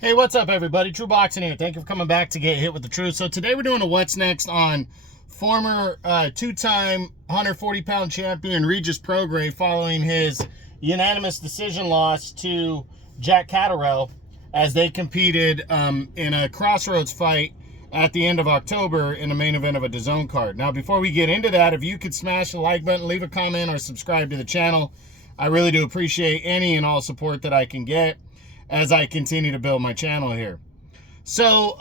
Hey, what's up, everybody? True Boxing here. Thank you for coming back to get hit with the truth. So today we're doing a what's next on former two-time 140-pound champion Regis Prograis following his unanimous decision loss to Jack Catterall as they competed in a crossroads fight at the end of October in the main event of a DAZN card. Now, before we get into that, if you could smash the like button, leave a comment, or subscribe to the channel, I really do appreciate any and all support that I can get as I continue to build my channel here. So,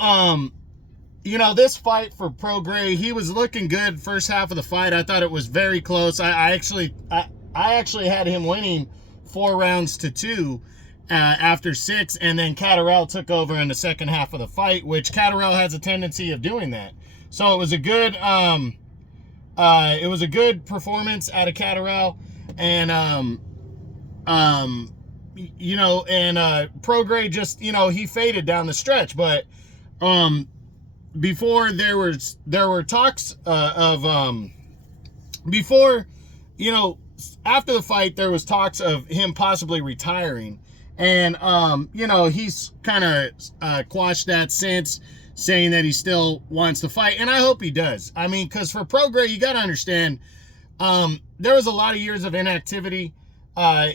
this fight for Prograis, he was looking good first half of the fight. I thought it was very close. I actually had him winning 4-2 after 6, and then Catterall took over in the second half of the fight, which Catterall has a tendency of doing that. So it was a good performance out of Catterall, and Prograis just, he faded down the stretch. But before there were talks after the fight, there was talks of him possibly retiring. And, he's kind of quashed that since, saying that he still wants to fight. And I hope he does. I mean, because for Prograis, you got to understand, there was a lot of years of inactivity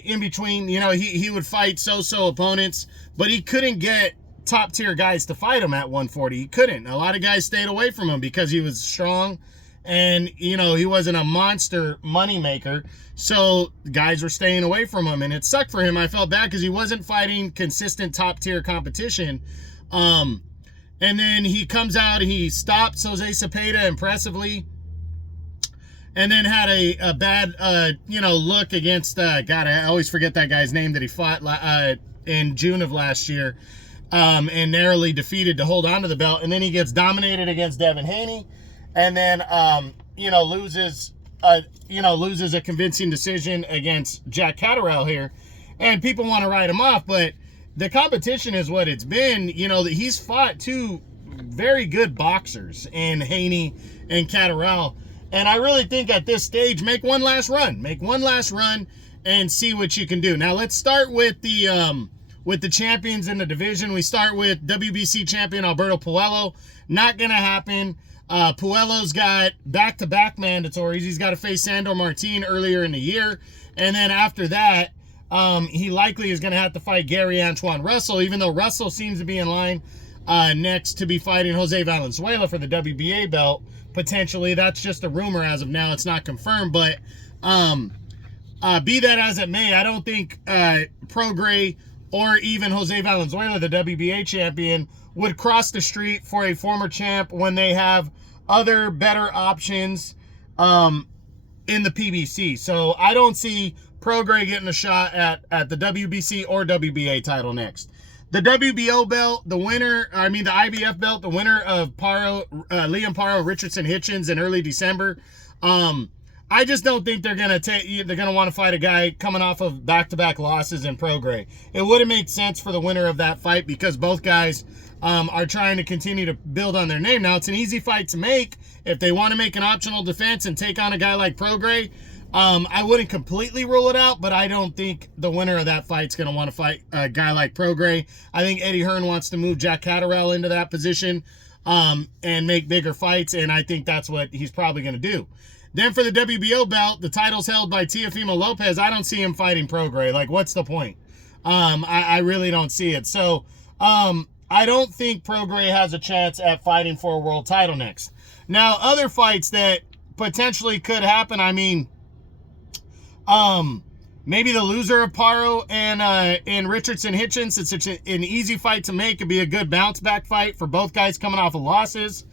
in between. He would fight so-so opponents, but he couldn't get top-tier guys to fight him at 140. He couldn't. A lot of guys stayed away from him because he was strong, and, he wasn't a monster moneymaker, so guys were staying away from him, and it sucked for him. I felt bad because he wasn't fighting consistent top-tier competition. And then he comes out, he stopped Jose Cepeda impressively, and then had a bad, look against, God, I always forget that guy's name that he fought in June of last year, and narrowly defeated to hold on to the belt. And then he gets dominated against Devin Haney, and then, loses a convincing decision against Jack Catterall here. And people want to write him off, but the competition is what it's been. He's fought two very good boxers in Haney and Catterall. And I really think at this stage, make one last run and see what you can do. Now let's start with the champions in the division. We start with WBC champion Alberto Puello. Not gonna happen. Puello's got back-to-back mandatories. He's got to face Sandor Martin earlier in the year, and then after that, he likely is gonna have to fight Gary Antoine Russell, even though Russell seems to be in line next to be fighting Jose Valenzuela for the WBA belt. Potentially, that's just a rumor as of now. It's not confirmed, but be that as it may, I don't think Prograis or even Jose Valenzuela, the WBA champion, would cross the street for a former champ when they have other better options in the PBC. So I don't see Prograis getting a shot at the WBC or WBA title next. The WBO belt, the IBF belt, the winner of Liam Paro, Richardson, Hitchens in early December. I just don't think they're gonna want to fight a guy coming off of back-to-back losses in Prograis. It wouldn't make sense for the winner of that fight because both guys are trying to continue to build on their name. Now, it's an easy fight to make if they want to make an optional defense and take on a guy like Prograis. I wouldn't completely rule it out, but I don't think the winner of that fight's going to want to fight a guy like Prograis. I think Eddie Hearn wants to move Jack Catterall into that position and make bigger fights, and I think that's what he's probably going to do. Then for the WBO belt, the title's held by Teofimo Lopez. I don't see him fighting Prograis. Like, what's the point? I really don't see it. So I don't think Prograis has a chance at fighting for a world title next. Now, other fights that potentially could happen, maybe the loser of Paro and Richardson Hitchens. It's such an easy fight to make. It'd be a good bounce back fight for both guys coming off of losses.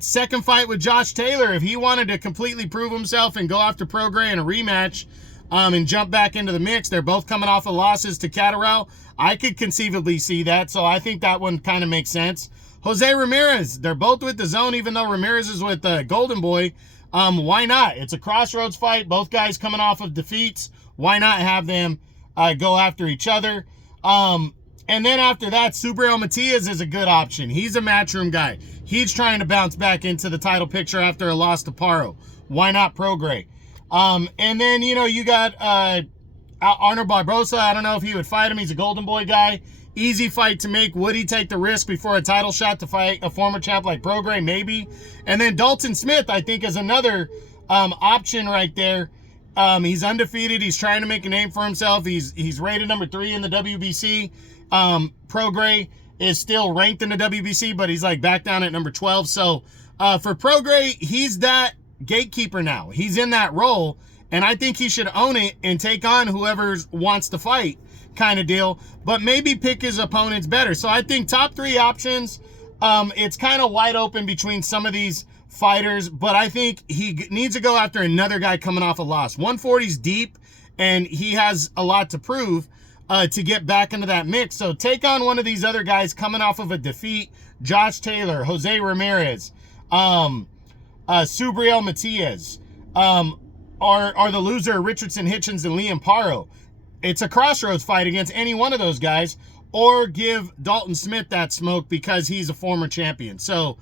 Second fight with Josh Taylor, if he wanted to completely prove himself and go after Prograis in a rematch and jump back into the mix. They're both coming off of losses to Catterall. I could conceivably see that, so I think that one kind of makes sense. Jose Ramirez, they're both with DAZN, even though Ramirez is with Golden Boy. Why not? It's a crossroads fight. Both guys coming off of defeats. Why not have them go after each other? And then after that, Subriel Matias is a good option. He's a matchroom guy. He's trying to bounce back into the title picture after a loss to Paro. Why not Prograis? And then, you got Arnold Barbosa, I don't know if he would fight him. He's a Golden Boy guy. Easy fight to make. Would he take the risk before a title shot to fight a former champ like Prograis? Maybe. And then Dalton Smith, I think, is another option right there. He's undefeated. He's trying to make a name for himself. He's rated number 3 in the WBC. Prograis is still ranked in the WBC, but he's like back down at number 12. So for Prograis, he's that gatekeeper now. He's in that role, and I think he should own it and take on whoever wants to fight, kind of deal, but maybe pick his opponents better. So I think top 3 options. It's kind of wide open between some of these fighters, but I think he needs to go after another guy coming off a loss. 140's deep, and he has a lot to prove to get back into that mix. So take on one of these other guys coming off of a defeat. Josh Taylor, Jose Ramirez, Subriel Matias, or the loser Richardson, Hitchens, and Liam Paro. It's a crossroads fight against any one of those guys, or give Dalton Smith that smoke because he's a former champion. So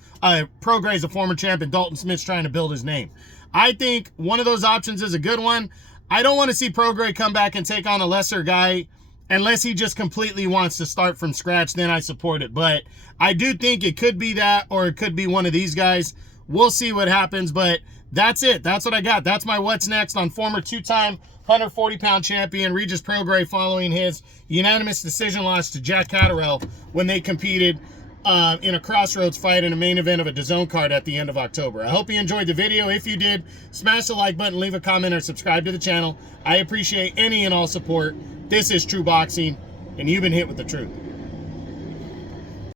Prograis is a former champion. Dalton Smith's trying to build his name. I think one of those options is a good one. I don't want to see Prograis come back and take on a lesser guy unless he just completely wants to start from scratch. Then I support it. But I do think it could be that, or it could be one of these guys. We'll see what happens, but that's it. That's what I got. That's my what's next on former 2-time 140-pound champion Regis Prograis following his unanimous decision loss to Jack Catterall when they competed in a crossroads fight in a main event of a DAZN card at the end of October. I hope you enjoyed the video. If you did, smash the like button, leave a comment, or subscribe to the channel. I appreciate any and all support. This is True Boxing, and you've been hit with the truth.